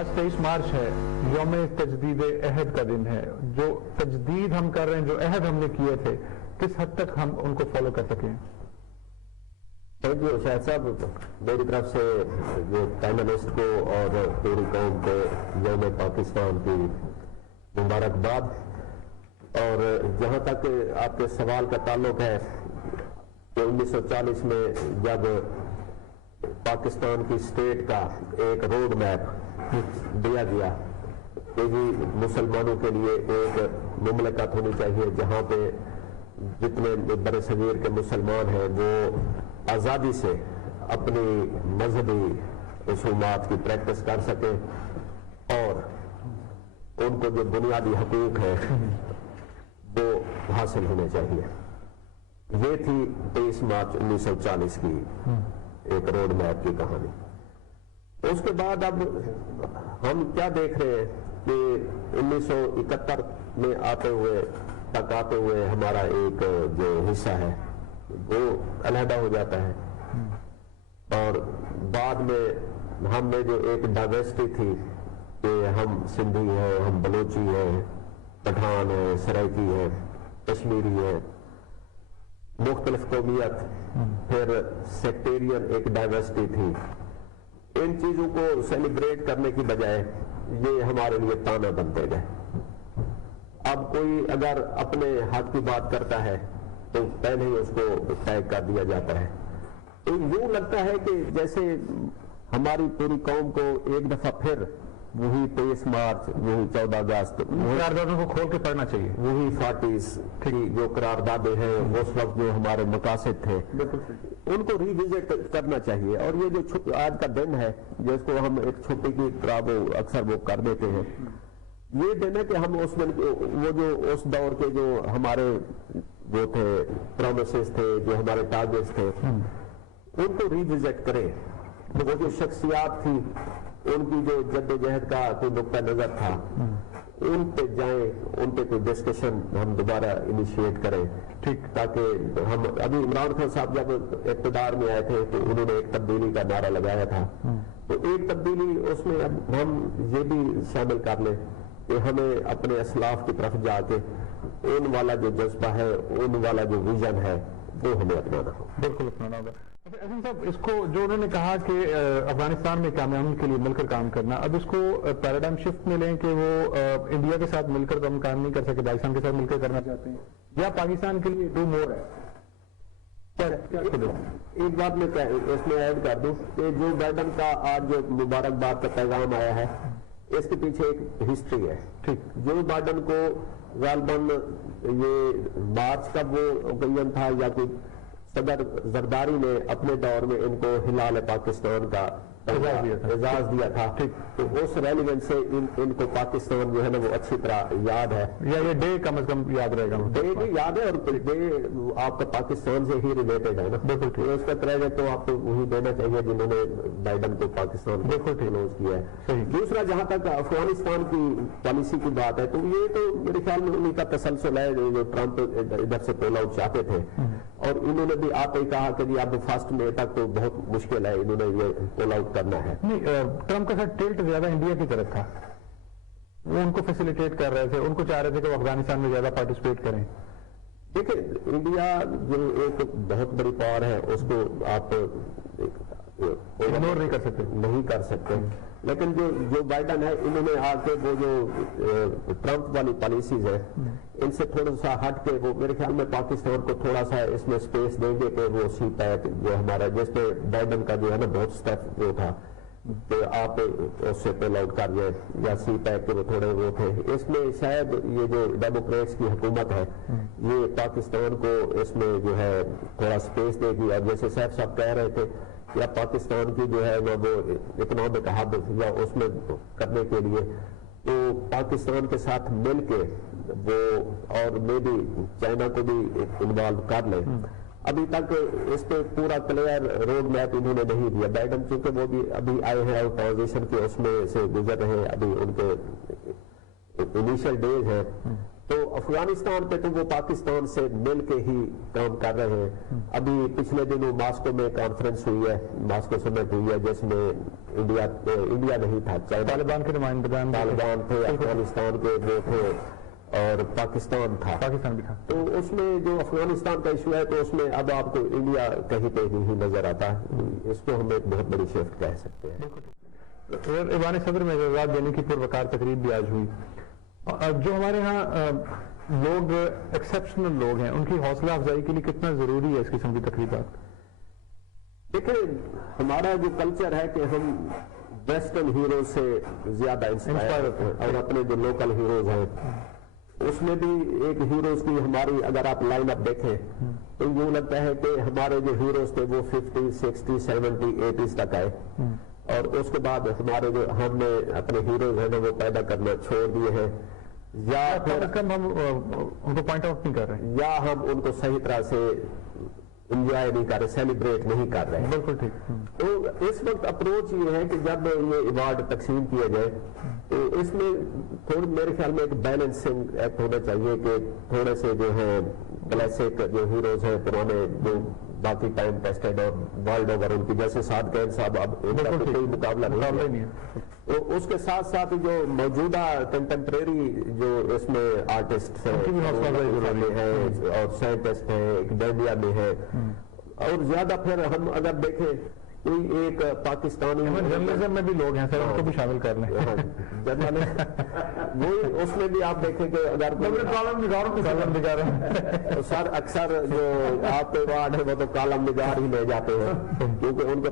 آج 23 مارچ ہے، یوم تجدید عہد کا دن ہے. جو تجدید ہم کر رہے ہیں، جو عہد ہم نے کیے تھے، کس حد تک ہم ان کو فالو کر سکیں؟ تھینک یو شاہد صاحب. میری طرف سے جو پینلسٹ کو اور پوری قوم کو یوم پاکستان کی مبارکباد. اور جہاں تک آپ کے سوال کا تعلق ہے کہ 1940 میں جب پاکستان کی اسٹیٹ کا ایک روڈ میپ دیا گیا کہ جی مسلمانوں کے لیے ایک مملکت ہونی چاہیے جہاں پہ جتنے بر صغیر کے مسلمان ہیں وہ آزادی سے اپنی مذہبی رسومات کی پریکٹس کر سکیں اور ان کو جو بنیادی حقوق ہیں وہ حاصل ہونے چاہیے. یہ تھی 23 مارچ 1940 کی ایک روڈ میپ کی کہانی. اس کے بعد اب ہم کیا دیکھ رہے ہیں کہ 1971 میں آتے ہوئے ہمارا ایک جو حصہ ہے وہ علیحدہ ہو جاتا ہے. اور بعد میں ہم نے جو ایک ڈائیورسٹی تھی کہ ہم سندھی ہیں، ہم بلوچی ہیں، پٹھان ہیں، سرائکی ہیں، کشمیری ہیں، مختلف قومیت، پھر سیکٹیرین ایک ڈائیورسٹی تھی. ان چیزوں کو سیلیبریٹ کرنے کی بجائے یہ ہمارے لیے تانا بنتے گئے. اب کوئی اگر اپنے حق کی بات کرتا ہے تو پہلے ہی اس کو طے کر دیا جاتا ہے. تو یوں لگتا ہے کہ جیسے ہماری پوری قوم کو ایک دفعہ پھر وہی 23 مارچ، وہی 14 اگست، قراردادوں کو کھول کے پڑھنا چاہیے. وہی 40s کی جو قراردادیں ہیں اس وقت جو ہمارے مقاصد تھے ان کو ریوزٹ کرنا چاہیے. اور یہ جو آج کا دن ہے جس کو ہم ایک چھٹی کی طرح اکثر وہ کر دیتے ہیں، یہ دن ہے کہ ہم اس دن وہ جو اس دور کے جو ہمارے جو تھے پرومسز تھے، جو ہمارے ٹارگیٹس تھے، ان کو ریوزٹ کریں. وہ جو شخصیات تھی ان کی جو جد و جہد کا کوئی نقطہ نظر تھا ان پہ جائیں، ان پہ کوئی ڈسکشن ہم دوبارہ انیشیٹ کریں. ٹھیک، تاکہ ہم ابھی عمران خان صاحب جب اقتدار میں آئے تھے تو انہوں نے ایک تبدیلی کا نعرہ لگایا تھا. تو ایک تبدیلی اس میں اب ہم یہ بھی شامل کر لیں کہ ہمیں اپنے اسلاف کی طرف جا کے ان والا جو جذبہ ہے، ان والا جو ویژن ہے وہ ہمیں اپنانا ہو. بالکل اپنانا ہوگا. اعظم صاحب، اس کو جو انہوں نے کہا کہ افغانستان میں کامیابی کے لیے مل کر کام کرنا، اب اس کو پیراڈائم شفٹ میں لیں کہ وہ انڈیا کے ساتھ مل کر تو ہم کام نہیں کر سکے، پاکستان کے ساتھ مل کر کرنا چاہتے ہیں، یا پاکستان کے لیے ڈو مور ہے؟ ایک بات میں اس میں ایڈ کر دوں کہ جو بائیڈن کا آج جو مبارکباد کا پیغام آیا ہے اس کے پیچھے ایک ہسٹری ہے. ٹھیک، جو بائیڈن کو غالباً یہ مارچ کا وہ اوکیزن تھا یا کوئی صدر زرداری نے اپنے دور میں ان کو ہلال پاکستان کا اعزاز دیا تھا. تو اس ریلیونس سے ان کو پاکستان جو ہے نا وہ اچھی طرح یاد ہے، یا یہ ڈے کم از کم یاد رہے گا. ڈے بھی یاد ہے اور ڈے آپ کا پاکستان سے ہی ریلیٹڈ ہے نا. بالکل، اس کا کریڈٹ تو آپ کو وہی دینا چاہیے جنہوں نے بائیڈن کو پاکستان بالکل کلوز کیا ہے. دوسرا، جہاں تک افغانستان کی پالیسی کی بات ہے تو یہ تو میرے خیال میں انہیں کا تسلسل ہے جو ٹرمپ ادھر سے پول آؤٹ چاہتے تھے، اور انہوں نے بھی آپ ہی کہا کہ اب فرسٹ مئی تک تو بہت مشکل ہے، انہوں نے یہ پول آؤٹ کرنا ہے. نہیں، ٹرمپ کا ساتھ ٹلٹ زیادہ انڈیا کی طرف تھا، وہ ان کو فیسیلیٹیٹ کر رہے تھے، ان کو چاہ رہے تھے کہ وہ افغانستان میں زیادہ پارٹیسپیٹ کریں. دیکھیں، انڈیا جو ایک بہت بڑی پاور ہے اس کو آپ اگنور نہیں کر سکتے. لیکن جو بائیڈن ہے انہوں نے آ کے وہ جو ٹرمپ والی پالیسیز ہے ان سے تھوڑا سا ہٹ کے وہ میرے خیال میں پاکستان کو تھوڑا سا اس میں اسپیس دیں گے کہ وہ سی پیک جو ہمارا جس پہ بائیڈن کا جو ہے نا بہت اسٹیپ وہ تھا کہ آپ اس سے پول آؤٹ کر جائے، یا سی پیک کے وہ تھوڑے وہ تھے. اس میں شاید یہ جو ڈیموکریٹس کی حکومت ہے یہ پاکستان کو اس میں جو ہے تھوڑا اسپیس دے گی. اور جیسے صاحب صاحب کہہ رہے تھے یا پاکستان کی جو ہے وہ اکنامک ہب یا اس میں کرنے کے لیے تو پاکستان کے ساتھ مل کے وہ اور میں بھی چائنا کو بھی انوالو کر لیں. ابھی تک اس پہ پورا کلیئر روڈ میپ انہوں نے نہیں دیا. بائیڈن چونکہ وہ بھی ابھی آئے ہیں اور ٹرانزیشن کے اس میں سے گزر رہے ہیں، ابھی ان کے انیشل ڈیز ہیں، تو افغانستان پہ تو وہ پاکستان سے مل کے ہی کام کر رہے ہیں. ابھی پچھلے دنوں ماسکو میں کانفرنس ہوئی ہے, ماسکو سمٹ ہوئی ہے, جس میں انڈیا نہیں تھا, طالبان کے نمائندگان طالبان تھے, افغانستان کے وہ تھے, اور پاکستان تھا, پاکستان بھی تھا. تو اس میں جو افغانستان کا ایشو ہے تو اس میں اب آپ کو انڈیا کہیں پہ نہیں نظر آتا. اس کو ہم ایک بہت بڑی شفٹ کہہ سکتے ہیں. ایوان صدر میں اعزاز دینے کی پروقار تقریب بھی آج ہوئی. جو ہمارے ہاں لوگ ایکسیپشنل لوگ ہیں, ان کی حوصلہ افزائی کے لیے کتنا ضروری ہے اس قسم کی تقریبات؟ دیکھیں, ہمارا جو کلچر ہے کہ ہم ویسٹرن ہیروز سے زیادہ انسپائر ہوتے ہیں, اور اپنے جو لوکل ہیروز ہیں اس میں بھی ایک ہیروز کی ہماری اگر آپ لائن اپ دیکھیں تو یوں لگتا ہے کہ ہمارے جو ہیروز تھے وہ 50, 60, 70, 80s تک آئے, اور اس کے بعد ہمارے جو ہم نے اپنے ہیروز ہیں وہ پیدا کرنا چھوڑ دیے ہیں, یا پھر ہم ان کو پوائنٹ آؤٹ نہیں کر رہے, یا ہم ان کو صحیح طرح سے انجوائے نہیں کر رہے, سیلیبریٹ نہیں کر رہے. بالکل ٹھیک. تو اس وقت اپروچ یہ ہے کہ جب یہ ایوارڈ تقسیم کیا جائے تو اس میں تھوڑی میرے خیال میں ایک بیلنسنگ ایکٹ ہونا چاہیے کہ تھوڑے سے جو ہے کلاسک جو ہیروز ہیں پرانے, جو باقی ٹائم ٹیسٹڈ اور ورلڈ اوور, ان کی جیسے سعد کین صاحب, اب ان کا کوئی مقابلہ نہیں ہے. تو اس کے ساتھ ساتھ جو موجودہ کنٹمپریری جو اس میں آرٹسٹ ہیں اور سائنٹسٹ ہیں, ایکڈیمیا میں ہیں, اور زیادہ پھر ہم اگر دیکھیں کوئی ایک پاکستانی جرنلزم میں بھی لوگ ہیں سر, ان کو بھی شامل کر لیں. وہی اس میں بھی آپ دیکھیں کہ اگر کالم نگار سر اکثر جو آپ کے وارڈ ہے وہ تو کالم نگار ہی لے جاتے ہیں, کیونکہ ان کے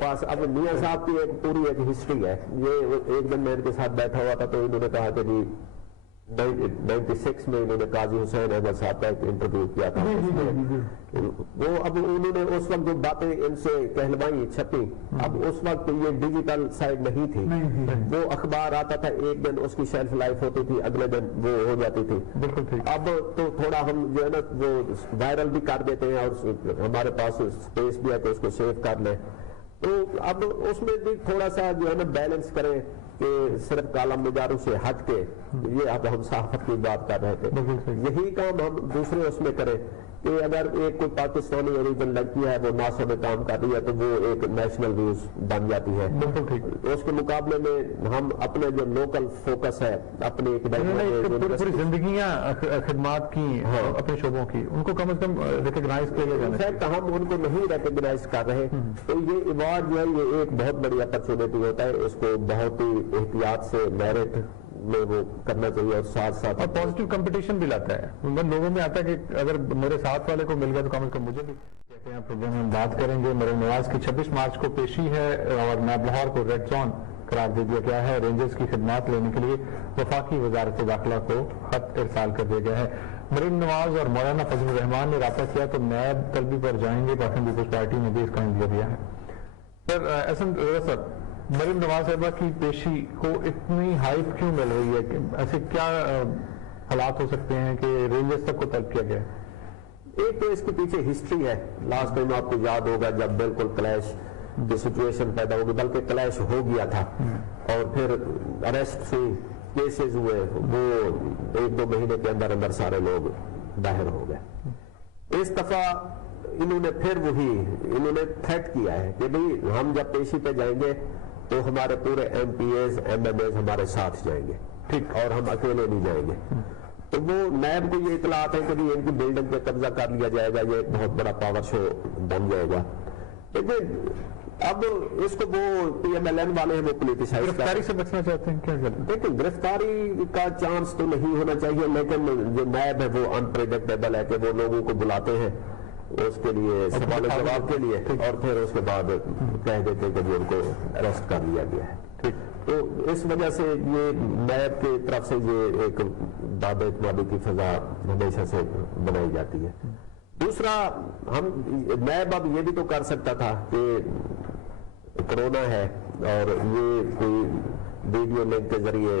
پاس اب میاں صاحب کی ایک پوری ایک ہسٹری ہے. یہ ایک دن میں ان کے ساتھ بیٹھا ہوا تھا تو انہوں نے کہا کہ جی 96 میں انہوں نے قاضی حسین احمد صاحب کا ایک انٹرویو کیا تھا. وہ اب انہوں نے اس وقت جو باتیں ان سے کہلوائی چھپی, اب اس وقت یہ ڈیجیٹل سائڈ نہیں تھی, وہ اخبار آتا تھا, ایک دن اس کی شیلف لائف ہوتی تھی, اگلے دن وہ ہو جاتی تھی. اب تو تھوڑا ہم جو ہے نا وہ وائرل بھی کر دیتے ہیں, اور ہمارے پاس اسپیس بھی ہے تو اس کو سیو کر لیں. تو اب اس میں بھی تھوڑا سا جو ہے نا بیلنس کریں کہ صرف کالم نگاروں سے ہٹ کے, یہ اب ہم صحافت کی بات کر رہے تھے, یہی کام ہم دوسرے اس میں کریں کہ اگر ایک کوئی پاکستانی اوریجن لڑکی ہے وہ ناسا میں کام کر رہی ہے تو وہ ایک نیشنل ویوز بن جاتی ہے. اس کے مقابلے میں ہم اپنے جو لوکل فوکس ہے اپنے پوری زندگیاں خدمات کی, اپنے شعبوں کی, ان کو کم از کم ریکگنائز کیا جائے. ہم ان کو نہیں ریکگنائز کر رہے, تو یہ ایوارڈ جو ہے یہ ایک بہت بڑی اپرچونٹی ہوتا ہے, اس کو بہت ہی احتیاط سے میرٹ میں وہ کرنا چاہیے, اور ساتھ ساتھ اور پازیٹیو کمپٹیشن بھی لاتا ہے. لوگوں میں آتا ہے کہ اگر میرے ساتھ والے کو مل گیا تو کم از کم مجھے بھی. کہتے ہیں پروگرام میں ہم بات کریں گے مریم نواز کی 26 مارچ کو پیشی ہے, اور نیب لاہور کو ریڈ زون قرار دے دیا گیا ہے. رینجرز کی خدمات لینے کے لیے وفاقی وزارت داخلہ کو خط ارسال کر دیا گیا ہے. مریم نواز اور مولانا فضل الرحمان نے رابطہ کیا تو نیب طلبی پر جائیں گے. پاکستان پیپلز پارٹی نے بھی اس کا اندیا دیا ہے. سر احسن سر, مریم نواز صاحبہ کی پیشی کو اتنی ہائپ کیوں مل رہی ہے, کہ ایسے کیا حالات ہو سکتے ہیں کہ رینجرز تک کو طلب کیا گیا ہے؟ ایک تو اس کے پیچھے ہسٹری ہے. لاسٹ ٹائم آپ کو یاد ہوگا جب بالکل کلیش کی سچویشن پیدا ہوگی, بلکہ کلیش ہو گیا تھا, اور پھر اریسٹ ہوئی, کیسز ہوئے, وہ 1-2 مہینے کے اندر اندر سارے لوگ باہر ہو گئے. اس دفعہ انہوں نے پھر انہوں نے تھریٹ کیا ہے کہ بھئی ہم جب پیشی پہ جائیں گے تو ہمارے پورے MPs MMs ہمارے ساتھ جائیں گے, ٹھیک, اور ہم اکیلے نہیں جائیں گے. تو وہ نیب کو یہ اطلاعات ہے کہ ان کی بلڈنگ پہ قبضہ کر لیا جائے گا, یہ بہت بڑا پاور شو بن جائے گا. لیکن اب اس کو وہ پی ایم ایل این والے ہیں وہ پولیٹیسائز گرفتاری سے بچنا چاہتے ہیں کیا؟ دیکھیں گرفتاری کا چانس تو نہیں ہونا چاہیے, لیکن جو نیب ہے وہ انپریڈکٹیبل ہے کہ وہ لوگوں کو بلاتے ہیں اس کے لیے سوال و جواب کے لیے, اور پھر اس کے بعد کہہ دیتے کہ ان کو اریسٹ کر لیا گیا ہے. تو اس وجہ سے یہ نیب کی طرف سے یہ ایک باب اعتمادی کی فضا ہمیشہ سے بنائی جاتی ہے. دوسرا, ہم نیب اب یہ بھی تو کر سکتا تھا کہ کرونا ہے اور یہ کوئی ویڈیو لنک کے ذریعے